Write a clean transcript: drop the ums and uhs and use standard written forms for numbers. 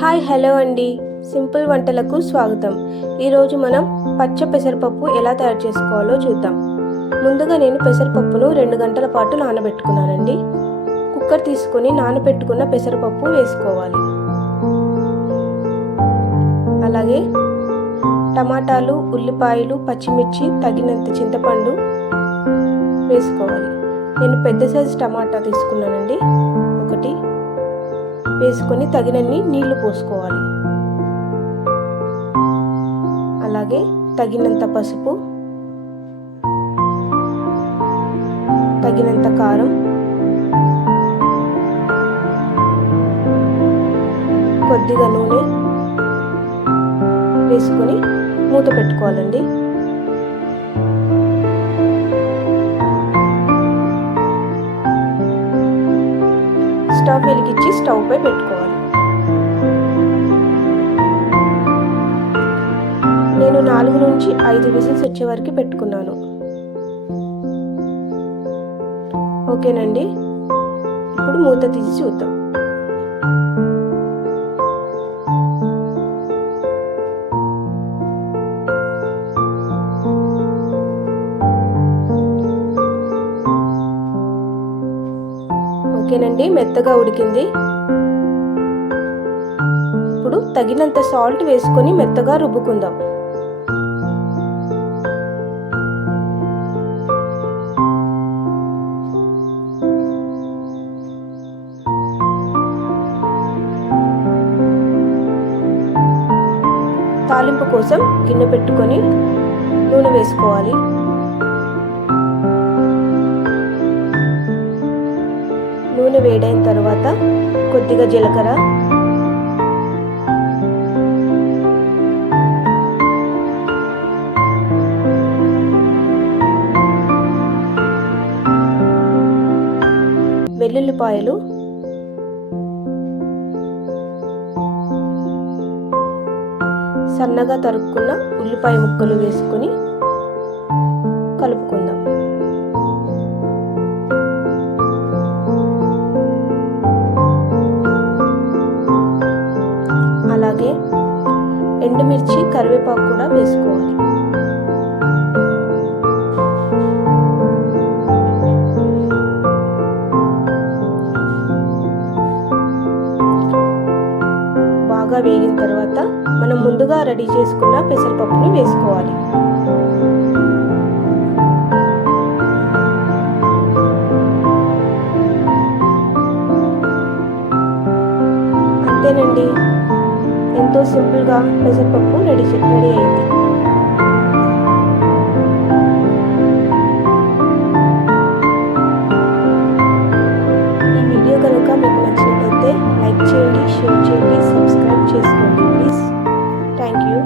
Hi hello అండి, simple వంటలకు స్వాగతం. ఈరోజు మనం పచ్చ పెసరపప్పు ఎలా తయారు చేసుకోవాలో చూద్దాం. ముందుగా నేను పెసరపప్పును 2 గంటల పాటు నానబెట్టుకున్నానండి. కుక్కర్ తీసుకొని నానబెట్టుకున్న పెసరపప్పు వేసుకోవాలి. అలాగే టమాటాలు, ఉల్లిపాయలు, పచ్చిమిర్చి, తగినంత చింతపండు వేసుకోవాలి. నేను పెద్ద సైజు టమాటా తీసుకున్నానండి, ఒకటి వేసుకొని తగినన్ని నీళ్లు పోసుకోవాలి. అలాగే తగినంత పసుపు, తగినంత కారం, కొద్దిగా నూనె వేసుకొని మూత పెట్టుకోవాలండి. స్టవ్ వెలిగించి స్టవ్ పై పెట్టుకోవాలి. నేను 4 నుంచి 5 విజిల్స్ వచ్చే వరకు పెట్టుకున్నాను. ఓకేనండి, ఇప్పుడు మూత తీసి చూద్దాం. ఓకేనండి, మెత్తగా ఉడికింది. ఇప్పుడు తగినంత సాల్ట్ వేసుకొని మెత్తగా రుబ్బుకుందాం. తాలింపు కోసం గిన్నె పెట్టుకొని నూనె వేసుకోవాలి. నూనె వేడైన తర్వాత కొద్దిగా జీలకర్ర, వెల్లుల్లిపాయలు, సన్నగా తరుక్కున్న ఉల్లిపాయ ముక్కలు వేసుకొని కలుపుకుందాం. అలాగే ఎండుమిర్చి, కరివేపాకు కూడా వేసుకోవాలి. బాగా వేగిన తర్వాత మనం ముందుగా రెడీ చేసుకున్న పెసరపప్పుని వేసుకోవాలి. అంతేనండి, ఎంతో సింపుల్గా పెసరపప్పు రెడీ అయింది. ఈ వీడియో కనుక మీకు నచ్చినట్లయితే లైక్ చేయండి, షేర్ చేయండి, సబ్స్క్రైబ్ చేసుకోండి ప్లీజ్. Thank you.